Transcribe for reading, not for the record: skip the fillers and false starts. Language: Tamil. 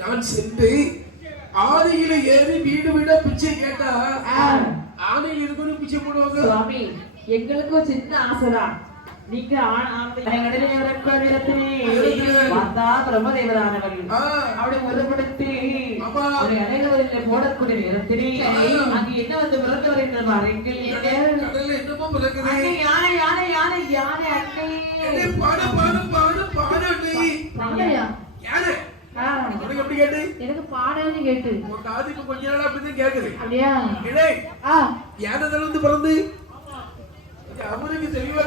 நான் சென்று ஆனையில ஏறி வீடு வீட பிச்சை கேட்டா ஆனை இருக்கணும் பிச்சை போடுவாங்க. சுவாமி எங்களுக்கும் சின்ன ஆசைதான். நீங்க பிரம்மதேவரானவர்கள் அவளை முதப்படுத்தி போடக்கூடிய நேரத்திலே அங்கு என்ன வந்து பிறந்தவர் என்று பாருங்கள். யானை யானை யானை யானை அன்னை பாடு பாடு பாடு பாடு எப்படி கேட்டு எனக்கு பாடன்னு கேட்டு காதுக்கு கொஞ்ச நாள் அப்படிதான் கேக்குது. அப்படியா யானை இருந்து பிறந்து அவருக்கு தெளிவா